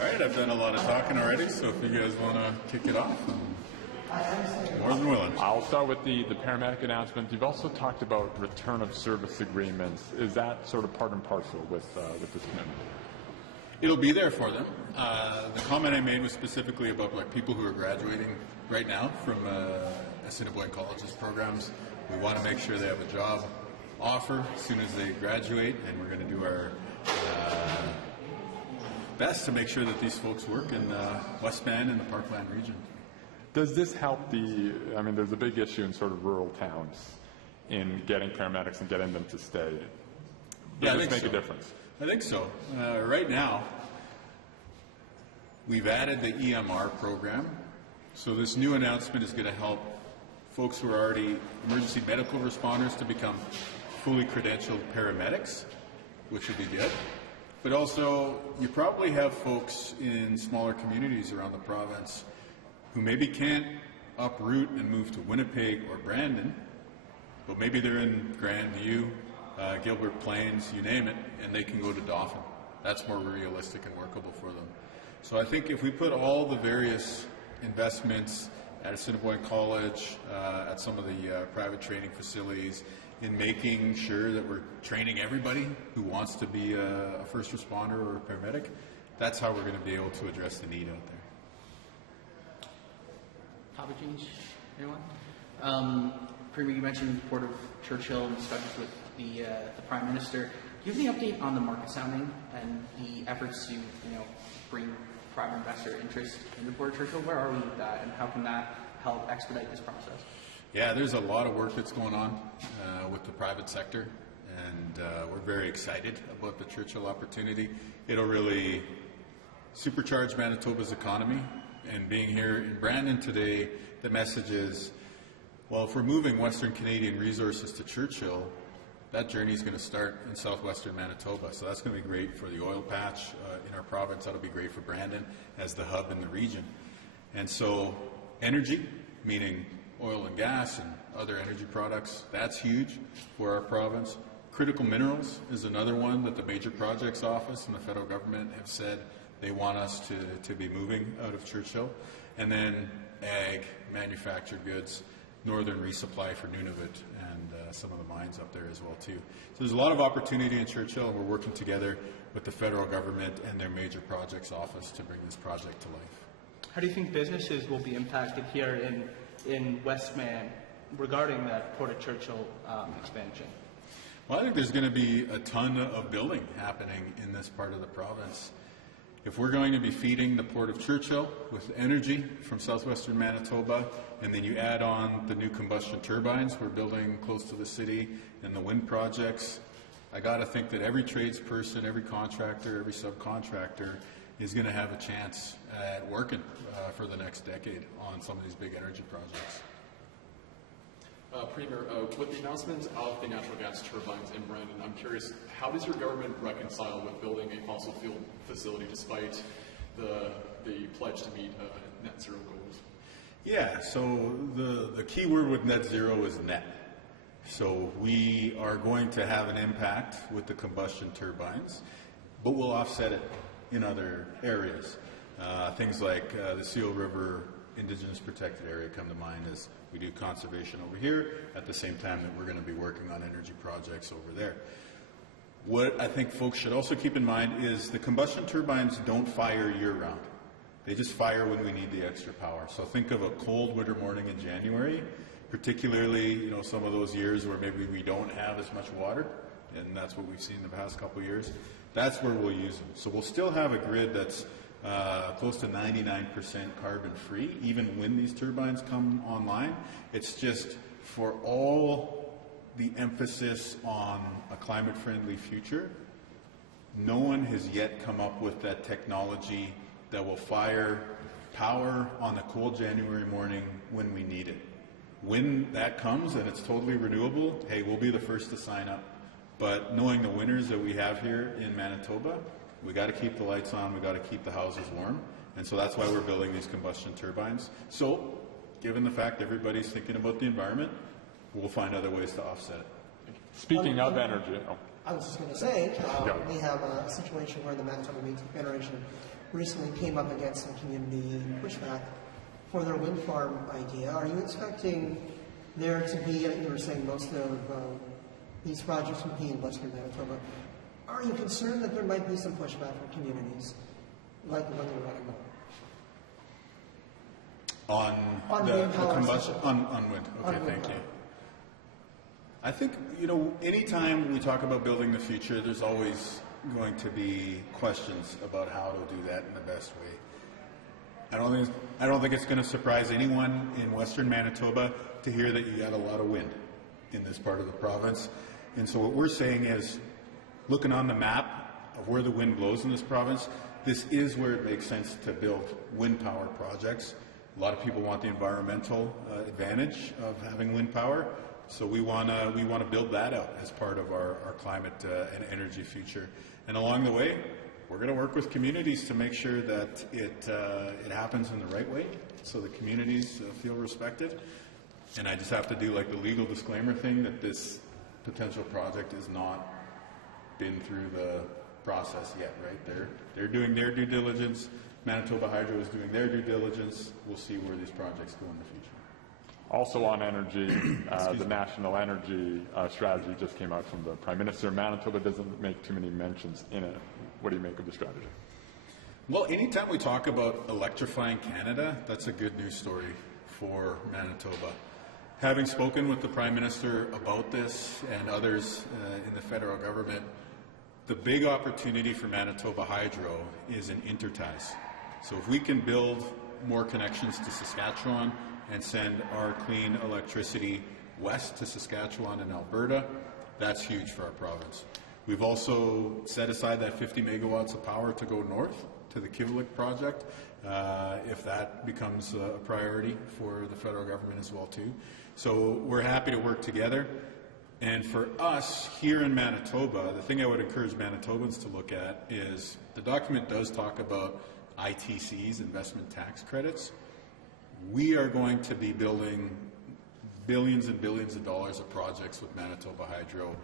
All right, I've done a lot of talking already, so if you guys want to kick it off, I'm more than willing. I'll start with the paramedic announcement. You've also talked about return of service agreements. Is that sort of part and parcel with this commitment? It'll be there for them. The comment I made was specifically about like people who are graduating right now from Assiniboine College's programs. We want to make sure they have a job offer as soon as they graduate, and we're going to do our best to make sure that these folks work in Westman and the Parkland region. Does this help there's a big issue in sort of rural towns in getting paramedics and getting them to stay. Does this make a difference? I think so. Right now, we've added the EMR program. So this new announcement is going to help folks who are already emergency medical responders to become fully credentialed paramedics, which would be good. But also, you probably have folks in smaller communities around the province who maybe can't uproot and move to Winnipeg or Brandon, but maybe they're in Grandview, Gilbert Plains, you name it, and they can go to Dauphin. That's more realistic and workable for them. So I think if we put all the various investments at Assiniboine College, at some of the private training facilities, in making sure that we're training everybody who wants to be a first responder or a paramedic, that's how we're going to be able to address the need out there. Topic change, anyone? Premier, you mentioned Port of Churchill and discussions with the Prime Minister. Do you have any update on the market sounding and the efforts to bring private investor interest in the Port of Churchill? Where are we with that, and how can that help expedite this process? Yeah, there's a lot of work that's going on with the private sector, and we're very excited about the Churchill opportunity. It'll really supercharge Manitoba's economy, and being here in Brandon today, the message is, well, if we're moving Western Canadian resources to Churchill, that journey is going to start in southwestern Manitoba. So that's going to be great for the oil patch in our province. That'll be great for Brandon as the hub in the region. And so energy, meaning oil and gas and other energy products, that's huge for our province. Critical minerals is another one that the Major Projects Office and the federal government have said they want us to be moving out of Churchill. And then ag, manufactured goods, northern resupply for Nunavut, and some of the mines up there as well too. So there's a lot of opportunity in Churchill, and we're working together with the federal government and their Major Projects Office to bring this project to life. How do you think businesses will be impacted here in Westman regarding that Port of Churchill expansion? Well, I think there's going to be a ton of building happening in this part of the province. If we're going to be feeding the Port of Churchill with energy from southwestern Manitoba, and then you add on the new combustion turbines we're building close to the city and the wind projects, I got to think that every tradesperson, every contractor, every subcontractor is going to have a chance at working for the next decade on some of these big energy projects. Premier, with the announcement of the natural gas turbines in Brandon, I'm curious, how does your government reconcile with building a fossil fuel facility despite the pledge to meet net zero goals? Yeah, so the key word with net zero is net. So we are going to have an impact with the combustion turbines, but we'll offset it in other areas. Things like the Seal River Indigenous Protected Area come to mind as we do conservation over here at the same time that we're going to be working on energy projects over there. What I think folks should also keep in mind is the combustion turbines don't fire year-round. They just fire when we need the extra power. So think of a cold winter morning in January, particularly some of those years where maybe we don't have as much water, and that's what we've seen in the past couple of years. That's where we'll use them. So we'll still have a grid that's close to 99% carbon free, even when these turbines come online. It's just for all the emphasis on a climate friendly future, no one has yet come up with that technology that will fire power on a cold January morning when we need it. When that comes and it's totally renewable, hey, we'll be the first to sign up. But knowing the winters that we have here in Manitoba, we got to keep the lights on, we got to keep the houses warm, and so that's why we're building these combustion turbines. So, given the fact everybody's thinking about the environment, we'll find other ways to offset it. Speaking of energy, I was just going to say, we have a situation where the Manitoba Generation recently came up against some community pushback for their wind farm idea. Are you expecting there to be, you were saying most of these projects would be in Western Manitoba. Are you concerned that there might be some pushback from communities like the one you're running about? On the wind power combustion, system. on wind. Okay, On wind thank power. you. I think, anytime we talk about building the future, there's always going to be questions about how to do that in the best way. I don't think it's going to surprise anyone in Western Manitoba to hear that you got a lot of wind in this part of the province. And so what we're saying is, looking on the map of where the wind blows in this province, this is where it makes sense to build wind power projects. A lot of people want the environmental advantage of having wind power, so we want to build that out as part of our climate and energy future. And along the way, we're going to work with communities to make sure that it happens in the right way, so the communities feel respected. And I just have to do like the legal disclaimer thing that this potential project has not been through the process yet, right? They're doing their due diligence. Manitoba Hydro is doing their due diligence. We'll see where these projects go in the future. Also on energy, the national energy strategy just came out from the Prime Minister. Manitoba doesn't make too many mentions in it. What do you make of the strategy? Well, anytime we talk about electrifying Canada, that's a good news story for Manitoba. Having spoken with the Prime Minister about this and others in the federal government, the big opportunity for Manitoba Hydro is in interties. So if we can build more connections to Saskatchewan and send our clean electricity west to Saskatchewan and Alberta, that's huge for our province. We've also set aside that 50 megawatts of power to go north to the Kivalliq project, if that becomes a priority for the federal government as well too. So we're happy to work together. And for us here in Manitoba, the thing I would encourage Manitobans to look at is the document does talk about ITCs, investment tax credits. We are going to be building billions and billions of dollars of projects with Manitoba Hydro.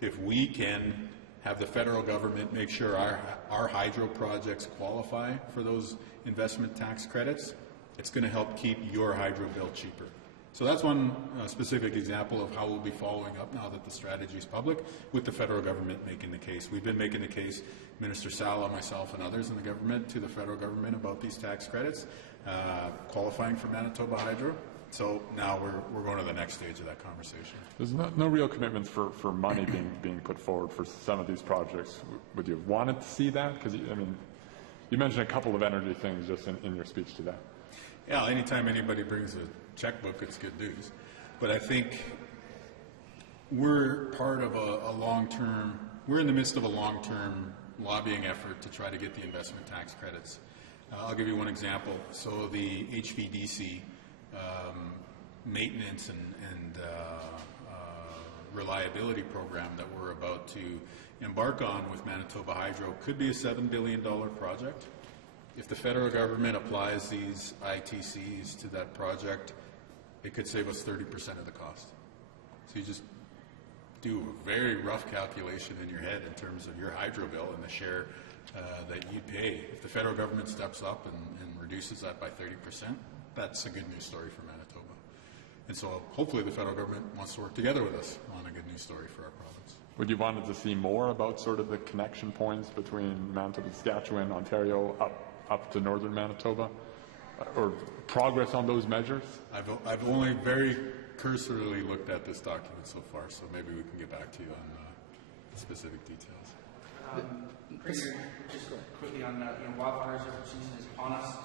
If we can have the federal government make sure our hydro projects qualify for those investment tax credits, it's going to help keep your hydro bill cheaper. So that's one specific example of how we'll be following up now that the strategy is public, with the federal government making the case. We've been making the case, Minister Sala, myself, and others in the government, to the federal government about these tax credits, qualifying for Manitoba Hydro. So now we're going to the next stage of that conversation. There's no real commitments for money being put forward for some of these projects. Would you have wanted to see that? Because, you mentioned a couple of energy things just in your speech to that. Yeah, anytime anybody brings a checkbook, it's good news. But I think we're part of we're in the midst of a long-term lobbying effort to try to get the investment tax credits. I'll give you one example. So the HVDC maintenance and reliability program that we're about to embark on with Manitoba Hydro could be a $7 billion project. If the federal government applies these ITCs to that project, it could save us 30% of the cost. So you just do a very rough calculation in your head in terms of your hydro bill and the share that you'd pay. If the federal government steps up and reduces that by 30%, that's a good news story for Manitoba. And so hopefully the federal government wants to work together with us on a good news story for our province. Would you wanted to see more about sort of the connection points between Manitoba, Saskatchewan, Ontario, up to northern Manitoba, or progress on those measures? I've only very cursorily looked at this document so far, so maybe we can get back to you on specific details. Premier, just quickly on wildfires season is upon us.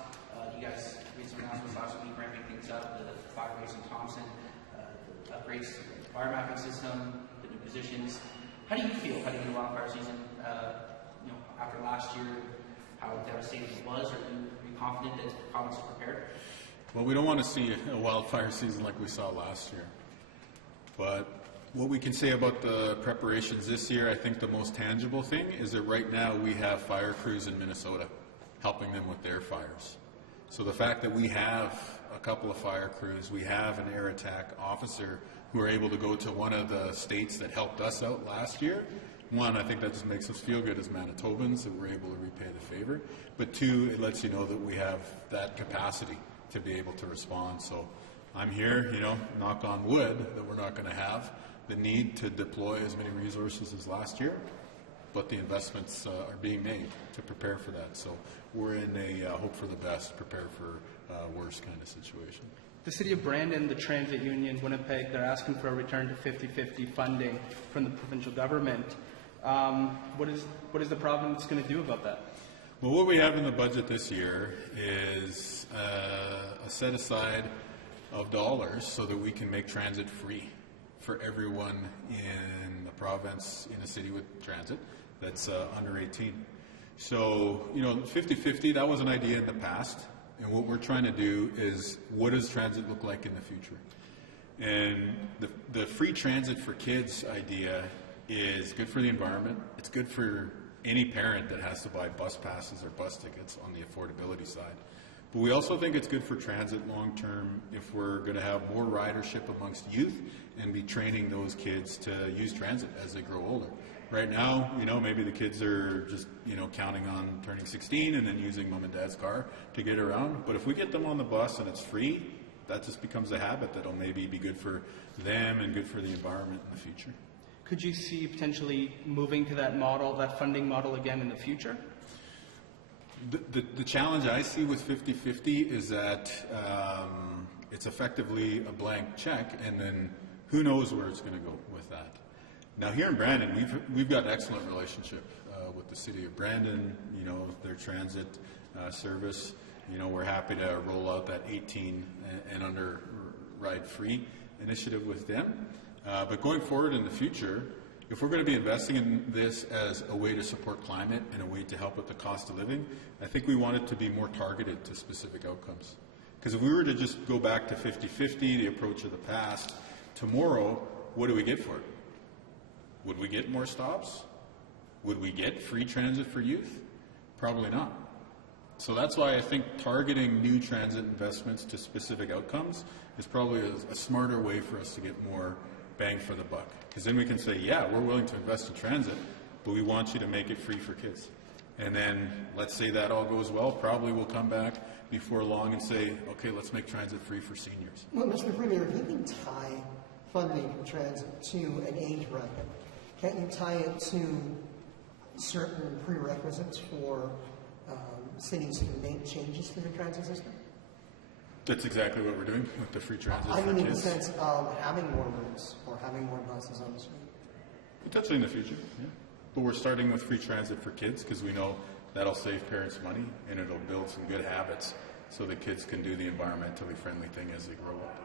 You guys made some announcements last week ramping things up, the fire base in Thompson, the upgrades to the fire mapping system, the new positions. How do you feel heading into wildfire season? After last year, how devastating it was? Are you confident that the province is prepared? Well, we don't want to see a wildfire season like we saw last year. But what we can say about the preparations this year, I think the most tangible thing is that right now we have fire crews in Minnesota helping them with their fires. So the fact that we have a couple of fire crews, we have an air attack officer who are able to go to one of the states that helped us out last year One, I think that just makes us feel good as Manitobans that we're able to repay the favor. But two, it lets you know that we have that capacity to be able to respond. So I'm here, knock on wood, that we're not going to have the need to deploy as many resources as last year, but the investments are being made to prepare for that. So we're in a hope for the best, prepare for worst kind of situation. The City of Brandon, the Transit Union, Winnipeg, they're asking for a return to 50-50 funding from the provincial government. What is the province going to do about that? Well, what we have in the budget this year is a set aside of dollars so that we can make transit free for everyone in the province in a city with transit that's under 18. So, 50-50, that was an idea in the past. And what we're trying to do is, what does transit look like in the future? And the free transit for kids idea is good for the environment. It's good for any parent that has to buy bus passes or bus tickets on the affordability side. But we also think it's good for transit long term if we're going to have more ridership amongst youth and be training those kids to use transit as they grow older. Right now, maybe the kids are just, counting on turning 16 and then using mom and dad's car to get around. But if we get them on the bus and it's free, that just becomes a habit that'll maybe be good for them and good for the environment in the future. Could you see potentially moving to that model, that funding model again in the future? The challenge I see with 50-50 is that it's effectively a blank check, and then who knows where it's going to go with that. Now here in Brandon, we've got an excellent relationship with the City of Brandon, their transit service. We're happy to roll out that 18 and under ride free initiative with them. But going forward in the future, if we're going to be investing in this as a way to support climate and a way to help with the cost of living, I think we want it to be more targeted to specific outcomes. Because if we were to just go back to 50-50, the approach of the past, tomorrow, what do we get for it? Would we get more stops? Would we get free transit for youth? Probably not. So that's why I think targeting new transit investments to specific outcomes is probably a smarter way for us to get more bang for the buck. Because then we can say, yeah, we're willing to invest in transit, but we want you to make it free for kids. And then let's say that all goes well, probably we'll come back before long and say, okay, let's make transit free for seniors. Well, Mr. Premier, if you can tie funding for transit to an age bracket, can't you tie it to certain prerequisites for cities to make changes to the transit system? That's exactly what we're doing with the free transit I for mean, in the kids. sense of having more routes or having more buses on the street. Potentially in the future, yeah. But we're starting with free transit for kids because we know that'll save parents money and it'll build some good habits so that kids can do the environmentally friendly thing as they grow up.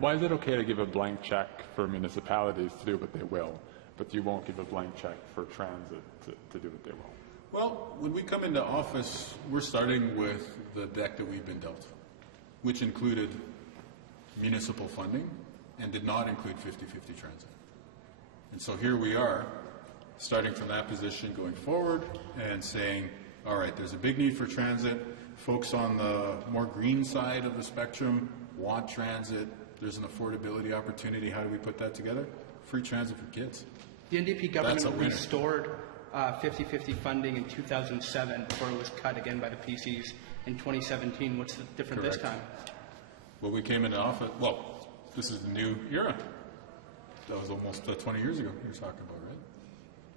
Why is it okay to give a blank check for municipalities to do what they will, but you won't give a blank check for transit to do what they will? Well, when we come into office, we're starting with the deck that we've been dealt, which included municipal funding and did not include 50-50 transit. And so here we are, starting from that position going forward and saying, all right, there's a big need for transit. Folks on the more green side of the spectrum want transit. There's an affordability opportunity. How do we put that together? Free transit for kids. The NDP government restored 50-50 funding in 2007 before it was cut again by the PCs in 2017. What's the different this time? Well, we came into office, this is the new era. That was almost 20 years ago you were talking about, right?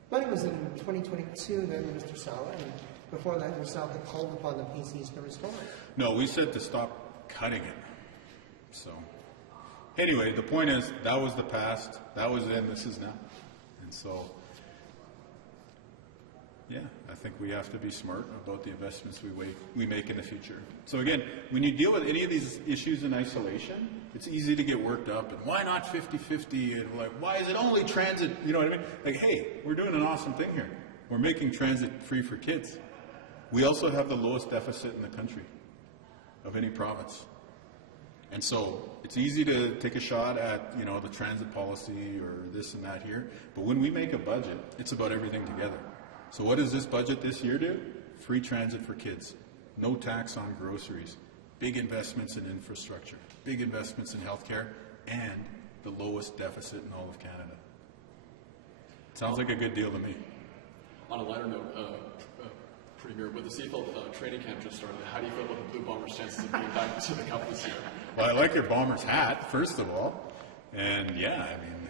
But it was in 2022 that Mr. Sala, and before that yourself, had called upon the PCs to restore it. No, we said to stop cutting it. So, anyway, the point is, that was the past, that was then, this is now. And so, yeah, I think we have to be smart about the investments we make in the future. So again, when you deal with any of these issues in isolation, it's easy to get worked up. And why not 50-50? And like, why is it only transit? You know what I mean? Like, hey, we're doing an awesome thing here. We're making transit free for kids. We also have the lowest deficit in the country of any province. And so it's easy to take a shot at, the transit policy or this and that here. But when we make a budget, it's about everything together. So what does this budget this year do? Free transit for kids. No tax on groceries. Big investments in infrastructure. Big investments in healthcare. And the lowest deficit in all of Canada. Sounds like a good deal to me. On a lighter note, Premier, with the CFL training camp just started, how do you feel about the Blue Bombers' chances of getting back to the Cup this year? Well, I like your Bombers hat, first of all. And yeah, I mean,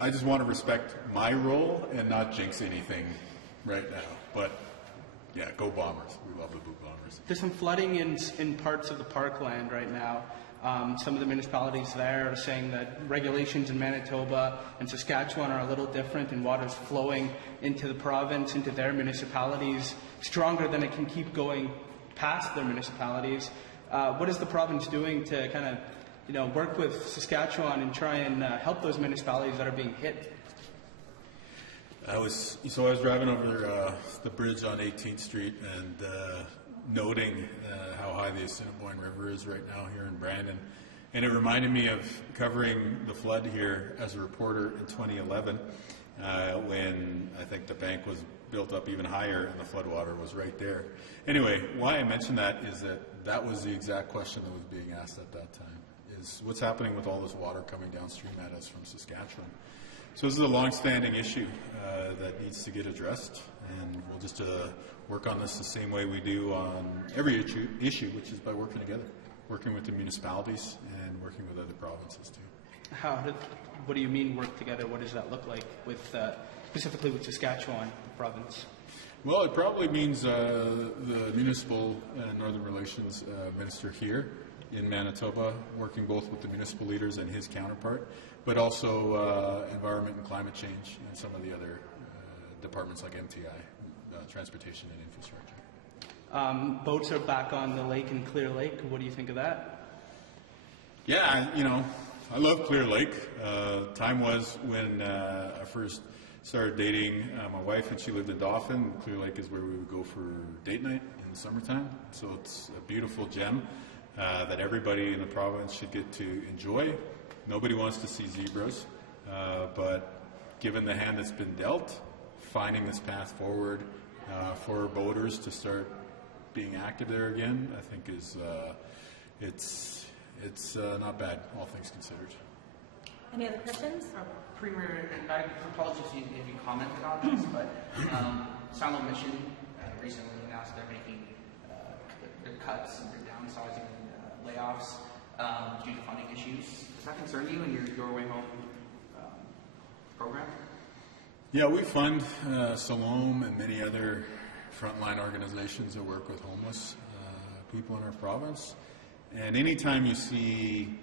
I just want to respect my role and not jinx anything right now. But yeah, go Bombers. We love the Blue Bombers. There's some flooding in parts of the parkland right now. Some of the municipalities there are saying that regulations in Manitoba and Saskatchewan are a little different, and water's flowing into the province, into their municipalities, stronger than it can keep going past their municipalities. What is the province doing to kind of, work with Saskatchewan and try and help those municipalities that are being hit? I was driving over the bridge on 18th Street and noting how high the Assiniboine River is right now here in Brandon. And it reminded me of covering the flood here as a reporter in 2011 when I think the bank was built up even higher and the floodwater was right there. Anyway, why I mention that is that was the exact question that was being asked at that time, is what's happening with all this water coming downstream at us from Saskatchewan. So this is a long-standing issue that needs to get addressed, and we'll just work on this the same way we do on every issue, which is by working together, working with the municipalities and working with other provinces too. What do you mean work together? What does that look like with specifically with Saskatchewan province? Well, it probably means the municipal and northern relations minister here in Manitoba, working both with the municipal leaders and his counterpart, but also environment and climate change and some of the other departments like MTI, transportation and infrastructure. Boats are back on the lake in Clear Lake. What do you think of that? Yeah, I love Clear Lake. Time was when I first started dating my wife, and she lived in Dauphin. Clear Lake is where we would go for date night in the summertime. So it's a beautiful gem that everybody in the province should get to enjoy. Nobody wants to see zebras, but given the hand that's been dealt, finding this path forward for boaters to start being active there again, I think is it's not bad, all things considered. Any other questions? Premier, I apologize if you commented on this, but Silo Mission recently announced they're making their cuts and they're downsizing and layoffs due to funding issues. Does that concern you in your Way Home program? Yeah, we fund Salome and many other frontline organizations that work with homeless people in our province. And anytime you see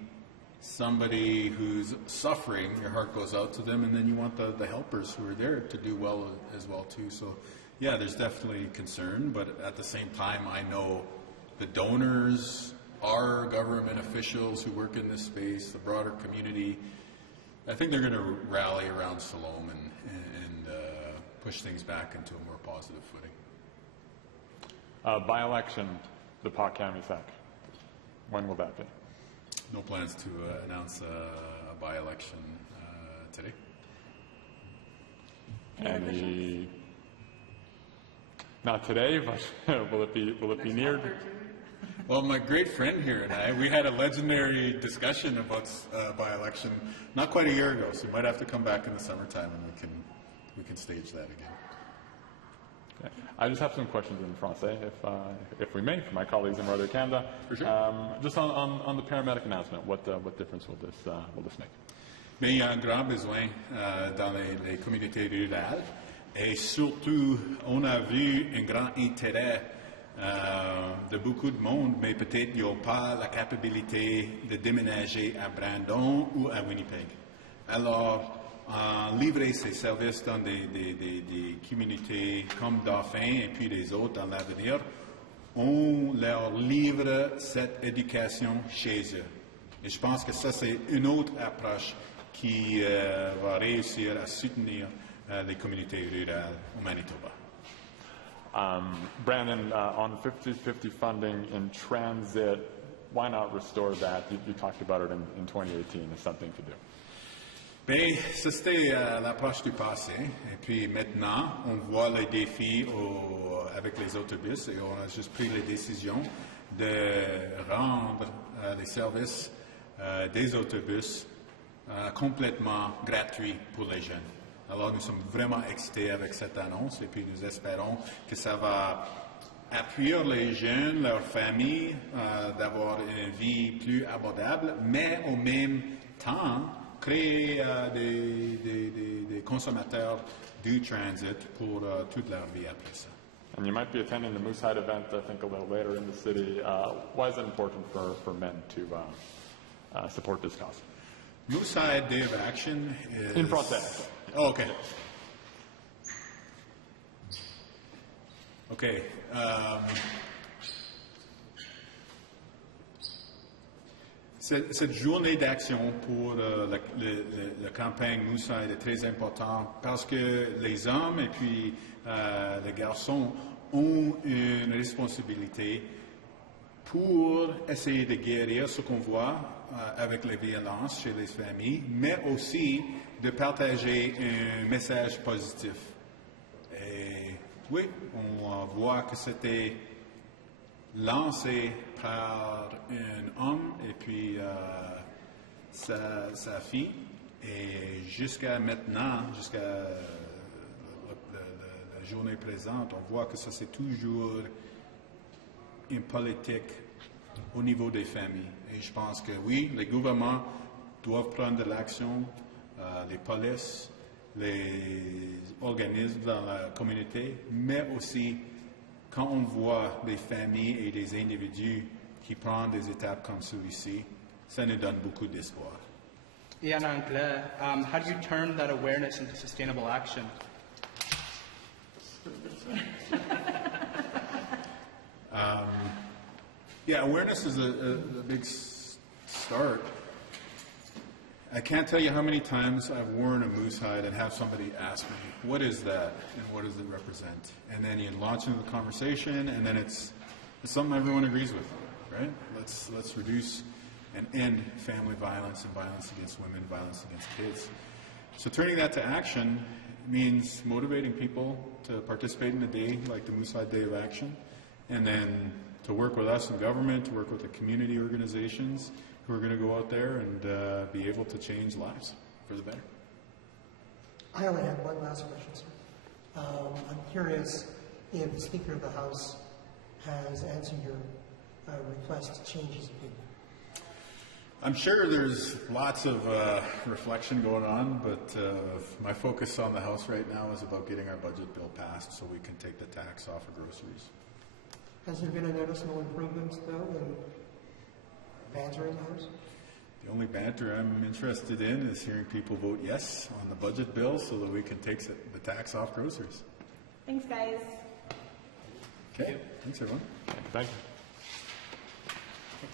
somebody who's suffering, your heart goes out to them, and then you want the helpers who are there to do well as well too. So yeah, there's definitely concern, but at the same time I know the donors, our government officials who work in this space, the broader community, I think they're going to rally around Salome and push things back into a more positive footing. By-election, the Pot-Kamisak. When will that be? No plans to announce a by-election today. Any? Not today, but will it be near? Well, my great friend here and I, we had a legendary discussion about by-election not quite a year ago, so we might have to come back in the summertime and we can stage that again. Okay. I just have some questions in Francais, if we may, for my colleagues in Northern Canada. For sure. Just on the paramedic announcement, what difference will this make? Mais il y a un grand besoin dans les communautés rurales et surtout, on a vu un grand intérêt de beaucoup de monde, mais peut-être ils n'ont pas la capacité de déménager à Brandon ou à Winnipeg. Alors, livrer ces services dans des communautés comme Dauphin et puis les autres dans l'avenir, on leur livre cette éducation chez eux. Et je pense que ça, c'est une autre approche qui va réussir à soutenir les communautés rurales au Manitoba. Brandon, on 50-50 funding in transit, why not restore that? You talked about it in 2018 as something to do. Bien, ça c'était l'approche du passé. Et puis maintenant, on voit les défis avec les autobus et on a juste pris la décision de rendre les services des autobus complètement gratuits pour les jeunes. Alors, nous sommes vraiment excités avec cette annonce et puis nous espérons que ça va appuyer les jeunes, leurs familles, d'avoir une vie plus abordable, mais au même temps, créer des consommateurs du transit pour toute leur vie après ça. And you might be attending the Moosehide event, I think, a little later in the city. Why is it important for men to support this cause? Moosehide Day of Action is... In Frontenac. Oh, okay. Okay. Cette journée d'action pour la campagne Moosehide est très importante parce que les hommes et puis les garçons ont une responsabilité pour essayer de guérir ce qu'on voit avec les violences chez les familles, mais aussi de partager un message positif. Et oui, on voit que c'était lancé par un homme et puis sa fille. Et jusqu'à maintenant, jusqu'à la journée présente, on voit que ça c'est toujours une politique au niveau des familles. Et je pense que oui, les gouvernements doivent prendre de l'action, les polices, les organismes dans la communauté, mais aussi quand on voit des familles et des individus qui prennent des étapes comme celui-ci, ça nous donne beaucoup d'espoir. Et en anglais, how do you turn that awareness into sustainable action? Yeah, awareness is a big start. I can't tell you how many times I've worn a moose hide and have somebody ask me, what is that and what does it represent? And then you launch into the conversation and then it's something everyone agrees with, right? Let's reduce and end family violence and violence against women, violence against kids. So turning that to action means motivating people to participate in a day like the Moose Hide Day of Action, and then to work with us in government, to work with the community organizations who are going to go out there and be able to change lives for the better. I only have one last question, sir. I'm curious if the Speaker of the House has answered your request to change his opinion. I'm sure there's lots of reflection going on, but my focus on the House right now is about getting our budget bill passed so we can take the tax off of groceries. Has there been a noticeable improvement, though, in banter in the House? The only banter I'm interested in is hearing people vote yes on the budget bill so that we can take the tax off groceries. Thanks, guys. Okay, thanks everyone. Thank you.